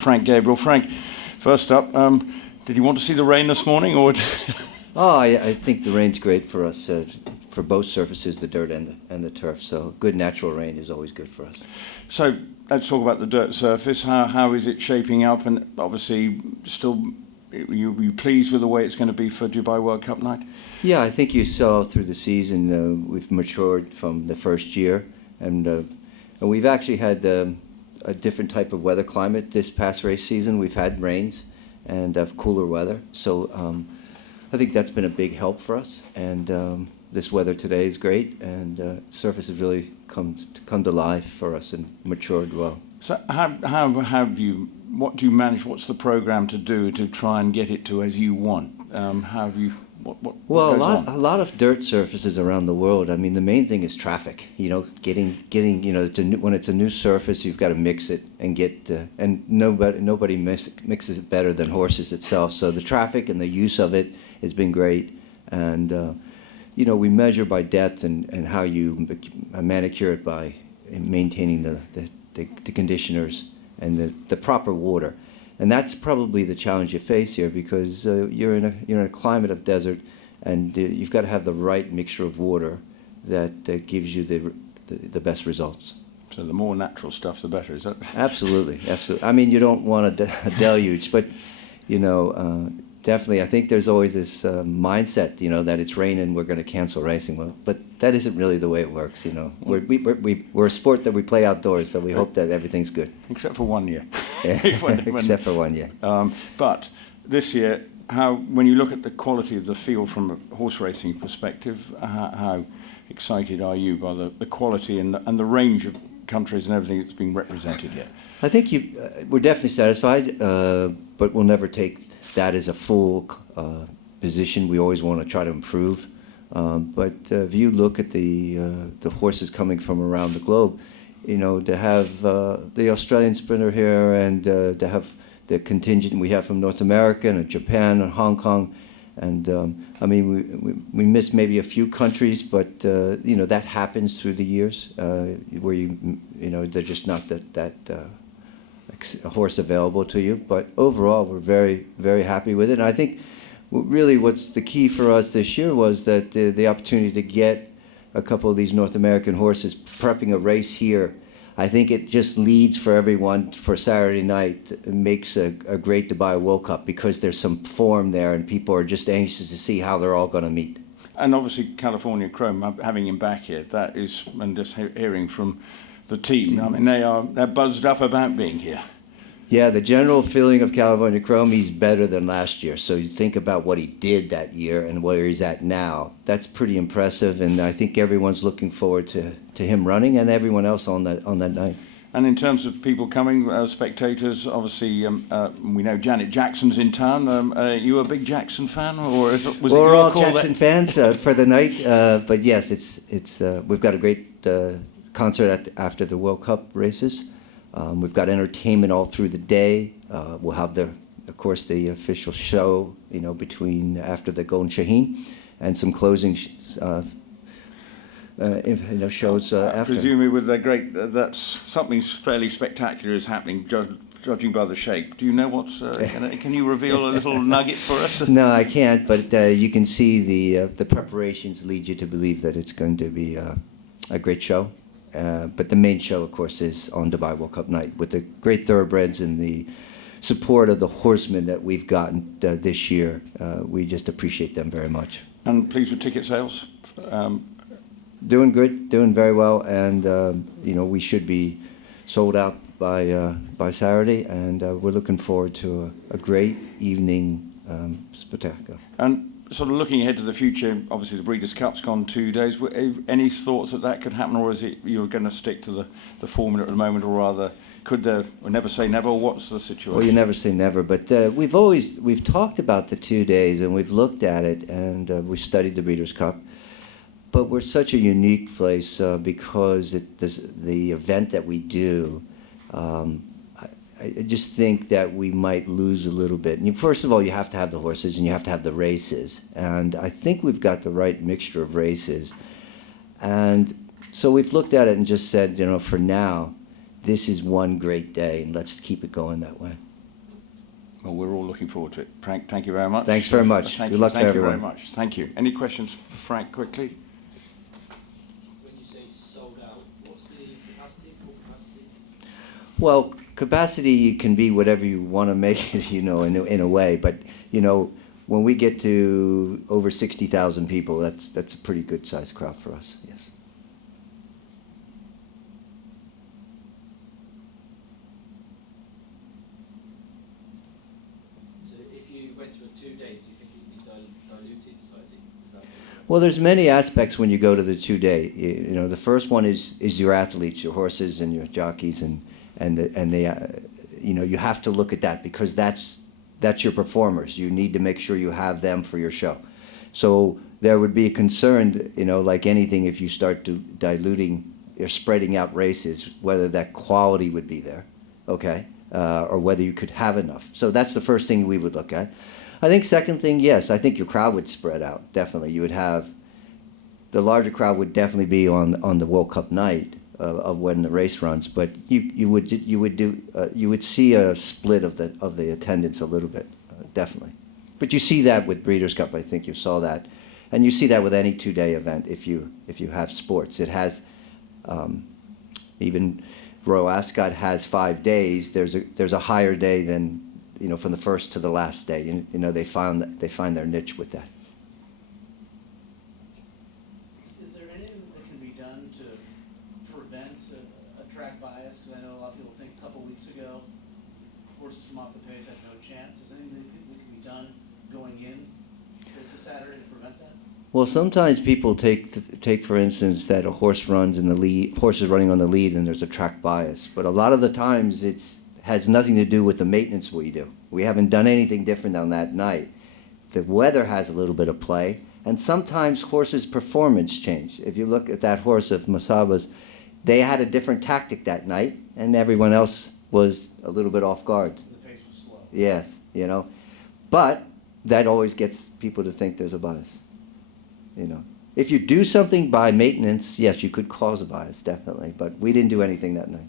Frank Gabriel. Frank, first up, did you want to see the rain this morning, or? I think the rain's great for us, for both surfaces, the dirt and the turf. So good natural rain is always good for us. So let's talk about the dirt surface. How is it shaping up? And obviously, still, you pleased with the way it's going to be for Dubai World Cup night? Yeah, I think you saw through the season we've matured from the first year, and we've actually had a different type of weather climate this past race season. We've had rains and cooler weather, so I think that's been a big help for us. And this weather today is great, and surface has really come to life for us and matured well. So how have you? What do you manage? What's the program to do to try and get it to as you want? How have you? Well, a lot of dirt surfaces around the world. I mean, the main thing is traffic. You know, getting when it's a new surface, you've got to mix it and get. And nobody mixes it better than horses itself. So the traffic and the use of it has been great. And we measure by depth and how you manicure it by maintaining the conditioners and the proper water. And that's probably the challenge you face here, because you're in a climate of desert, and you've got to have the right mixture of water that gives you the best results. So the more natural stuff, the better, is that? Absolutely, absolutely. I mean, you don't want a deluge, but definitely, I think there's always this mindset, that it's raining, we're going to cancel racing. Well, but that isn't really the way it works. We're a sport that we play outdoors, so we hope that everything's good. Except for 1 year. Except for 1 year. But this year, when you look at the quality of the field from a horse racing perspective, how excited are you by the quality and the range of countries and everything that's being represented here? I think we're definitely satisfied, but we'll never take that as a full position. We always want to try to improve. But if you look at the horses coming from around the globe, to have the Australian sprinter here, and to have the contingent we have from North America and Japan and Hong Kong, and I mean we missed maybe a few countries, but that happens through the years where they're just not that a horse available to you. But overall, we're very, very happy with it. And I think really what's the key for us this year was that the opportunity to get a couple of these North American horses prepping a race here. I think it just leads for everyone for Saturday night. It makes a great Dubai World Cup, because there's some form there and people are just anxious to see how they're all going to meet. And obviously California Chrome, having him back here, that is, and just hearing from the team, I mean, they're buzzed up about being here. Yeah, the general feeling of California Chrome, he's better than last year. So you think about what he did that year and where he's at now. That's pretty impressive, and I think everyone's looking forward to him running, and everyone else on that night. And in terms of people coming, spectators, obviously we know Janet Jackson's in town. You a big Jackson fan, or was it We're your all call Jackson fans for the night, but yes, it's we've got a great concert after the World Cup races. We've got entertainment all through the day. We'll have of course, the official show, after the Golden Shaheen, and some closing shows after. Presumably, with their great, that's something fairly spectacular is happening, judging by the shape. Do you know what's? Can you reveal a little nugget for us? No, I can't. But you can see the preparations lead you to believe that it's going to be a great show. But the main show, of course, is on Dubai World Cup night, with the great thoroughbreds and the support of the horsemen that we've gotten this year. We just appreciate them very much. And pleased with ticket sales? Doing good, doing very well, and we should be sold out by Saturday, and we're looking forward to a great evening spectacle. And sort of looking ahead to the future, obviously the Breeders' Cup's gone 2 days. Any thoughts that could happen, or is it you're going to stick to the formula at the moment, or rather, could there, or never say never? What's the situation? Well, you never say never, but we've talked about the 2 days, and we've looked at it, and we've studied the Breeders' Cup. But we're such a unique place because the event that we do. I just think that we might lose a little bit. And first of all, you have to have the horses and you have to have the races. And I think we've got the right mixture of races. And so we've looked at it and just said, for now, this is one great day, and let's keep it going that way. Well, we're all looking forward to it. Frank, thank you very much. Thanks very much. Thank Good you. luck to Thank you everyone. very much. Thank you. Any questions for Frank quickly? When you say sold out, what's the capacity, full capacity? Well, capacity can be whatever you want to make it, you know, in a way. But, you know, when we get to over 60,000 people, that's a pretty good sized crowd for us, yes. So if you went to a 2-day, do you think it would be diluted slightly? Is that Well, there's many aspects when you go to the 2-day. You know, the first one is your athletes, your horses and your jockeys, and you know, you have to look at that because that's your performers. You need to make sure you have them for your show. So there would be a concern, you know, like anything, if you start diluting or spreading out races, whether that quality would be there, okay, or whether you could have enough. So that's the first thing we would look at. I think second thing, yes, I think your crowd would spread out, definitely. You would have, the larger crowd would definitely be on the World Cup night of when the race runs, but you would see a split of the attendance a little bit, definitely. But you see that with Breeders' Cup, I think you saw that. And you see that with any 2-day event if you have sports. It has, even Royal Ascot has 5 days. There's a higher day than, you know, from the first to the last day. You know, they find their niche with that. Is there anything that can be done to prevent a track bias? Because I know a lot of people think a couple weeks ago, horses from off the pace had no chance. Is there anything that can be done going in to Saturday to prevent that? Well, sometimes people take for instance that a horse runs in the lead, horse is running on the lead, and there's a track bias. But a lot of the times has nothing to do with the maintenance we do. We haven't done anything different on that night. The weather has a little bit of play, and sometimes horses' performance change. If you look at that horse of Masaba's, they had a different tactic that night, and everyone else was a little bit off guard. The pace was slow. Yes, you know. But that always gets people to think there's a bias. You know, if you do something by maintenance, yes, you could cause a bias, definitely. But we didn't do anything that night.